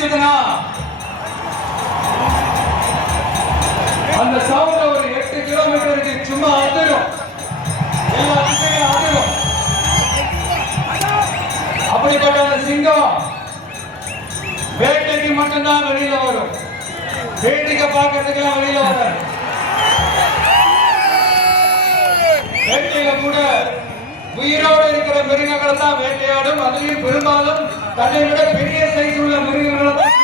அடிச்சதுன்னா அந்த சவுண்ட் ஒரு 8 கிலோமீட்டருக்கு சும்மா அதிரும், எல்லா திசையும் அதிரும். அப்படிப்பட்ட அந்த சிங்கம் வேட்டைக்கு மட்டும்தான் வெளியில வரும், வேட்டைக்கு பார்க்கறதுக்கெல்லாம் வெளியில வராது. வேட்டையில கூட உயிரோடு இருக்கிற மிருகங்களை தான் வேட்டையாடும். அதுலயும் பெரும்பாலும் தன்னை விட பெரிய சைஸ் உள்ள மிருகங்களை தான்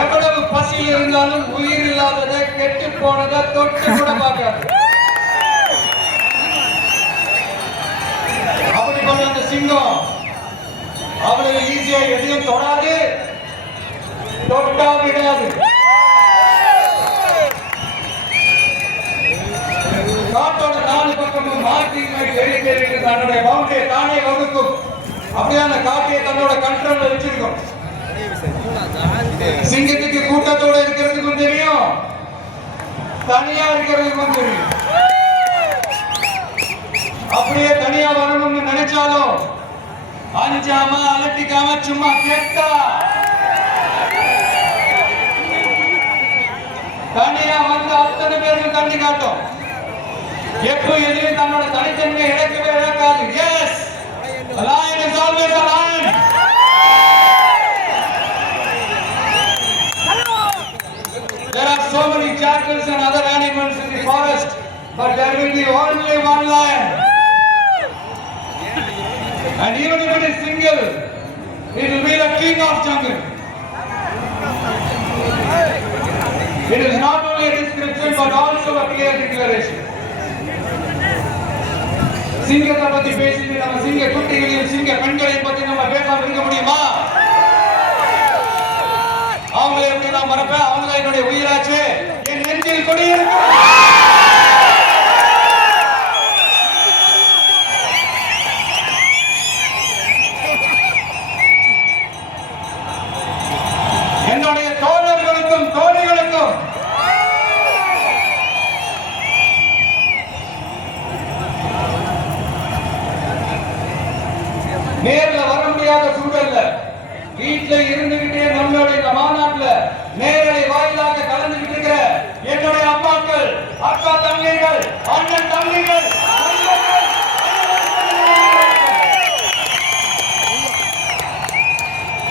எவ்வளவு பசியில் இருந்தாலும் உயிர் இல்லாததை கெட்டு போனதை தொட்டு கூட பார்க்காது. அப்படிப்பட்ட அந்த சிங்கம் அவ்வளவு ஈஸியா எதையும் தொடாது, தொட்டா விடாது. காட்டோட 4 பக்கமும் மார்க்கிங் தேடி தன்னுடைய பவுண்டரியை தானே வகுக்கும். அப்படியே அந்த காட்டையை தன்னோட கண்ட்ரோல்ல வச்சிருக்கும். சிங்கத்துக்கு கூட்டத்தோட இருக்கிறதுக்கும் தெரியும், தனியா இருக்கிறதுக்கும் தெரியும். அப்படியே தனியா வரணும்னு நினைச்சாலும் அஞ்சாம அலட்டிக்காம சும்மா கேட்டா தனியா வந்து அத்தனை பேருக்கு கண்ணி காட்டும். எப்போ எதுவும் தன்னோட தனித்தன்மையை இழக்கவே இழக்காது. Yes, a lion is always a lion. There are so many jackals and other animals in the forest, but there will be only one lion. And even if it is single, it will be the king of jungle. It is not only a description but also a clear declaration. சிங்கத்தை பத்தி பேசிட்டு நம்ம சிங்க குட்டிகளையும் சிங்க பெண்களையும் பத்தி நம்ம பேசாம இருக்க முடியுமா? அவங்களை எப்படி நான் மறப்பேன்? அவங்கள என்னுடைய உயிராச்சு, என் நெஞ்சில் கொடியிருக்கு. என்னுடைய தோழர்களுக்கும் தோழிகளுக்கும் நேர்ல வர முடியாத சூழல்ல வீட்டுல இருந்துகிட்டே நம்மளுடைய இந்த மாநாட்டுல நேரலை வாயிலாக கலந்துகிட்டு இருக்கிற என்னுடைய அம்மாக்கள், அக்கா தங்கைகள், அண்ணன் தம்பிகள்,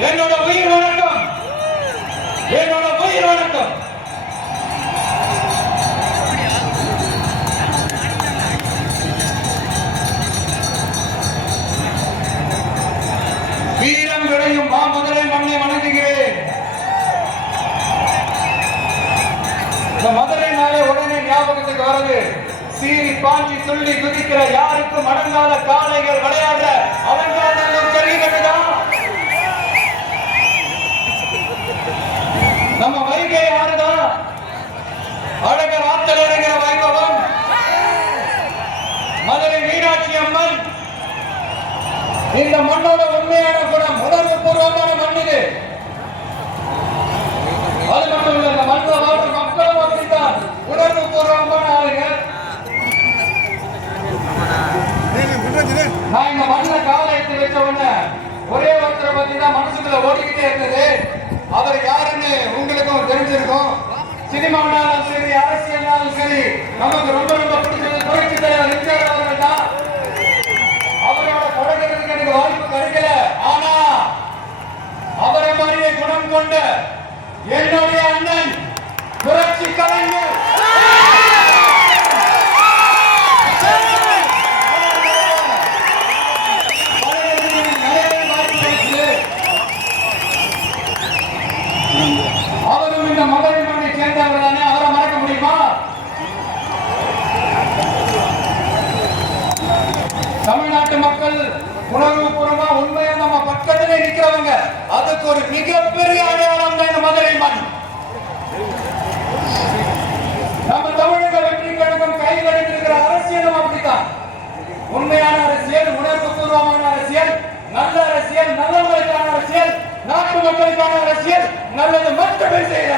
என்னோட உயிர் வணக்கம், என்னோட உயிர் வணக்கம். வீரம் விளையும் மாமதுரை மண்ணை வணங்குகிறேன். இந்த மதுரை நாளே உடனே ஞாபகத்துக்கு வருது. சீறி பாஞ்சி துள்ளி குதிக்கிற யாருக்கும் அடங்காத காளைகள் விளையாட அலங்காநல்லூர் தெரிகிறதா? நம்ம வைகை யாருதான்? அழகர் ஆற்றல் இறங்கிற வைபவம் மதுரை மீனாட்சி அம்மன். இந்த மண்ணோட உண்மையான குணம், உணர்வு பூர்வமான மண் இது. அது மட்டும் இல்ல, இந்த மண்ணில் வாழ்ற மக்களும் அப்படித்தான் உணர்வு பூர்வமான ஆளுங்க. நான் இந்த மண்ணில் காலை எடுத்து வச்ச உடனே ஒரே ஒருத்தரை பத்தி தான் மனசுக்குள்ள ஓடிக்கிட்டே இருந்தது. அவர் யாருன்னு உங்களுக்கும் தெரிஞ்சிருக்கும். சினிமானாலும் சரி, அரசியல்னாலும் சரி, நமக்கு ரொம்ப ரொம்ப பிடிச்சது புரட்சி தலைவர் எம்ஜிஆர் அவர்கள் தான். அவரோட பழகிறதுக்கு எனக்கு வாய்ப்பு கிடைக்கல. ஆனா அவரை மாதிரியே குணம் கொண்ட என்னுடைய அண்ணன் புரட்சி கலைஞர் அவரும் இந்த மதுரை மண்ணை சேர்ந்தவர் தானே. அவரை மறக்க முடியுமா? தமிழ்நாட்டு மக்கள் உணர்வுபூர்வமா உண்மையா நம்ம பக்கத்திலே நிக்கிறவங்க. அதுக்கு ஒரு மிகப்பெரிய அடையாளம் தான் இந்த மதுரை மண். நம்ம தமிழக வெற்றி கழகம் கையில் எடுத்திருக்கிற அரசியலும் அப்படித்தான். உண்மையான அரசியல், உணர்வுபூர்வமான அரசியல், நல்ல அரசியல், நல்லவர்களுக்கான அரசியல், நாட்டு மக்களுக்கான அரசியல், நல்லது மட்டுமே செய்கிற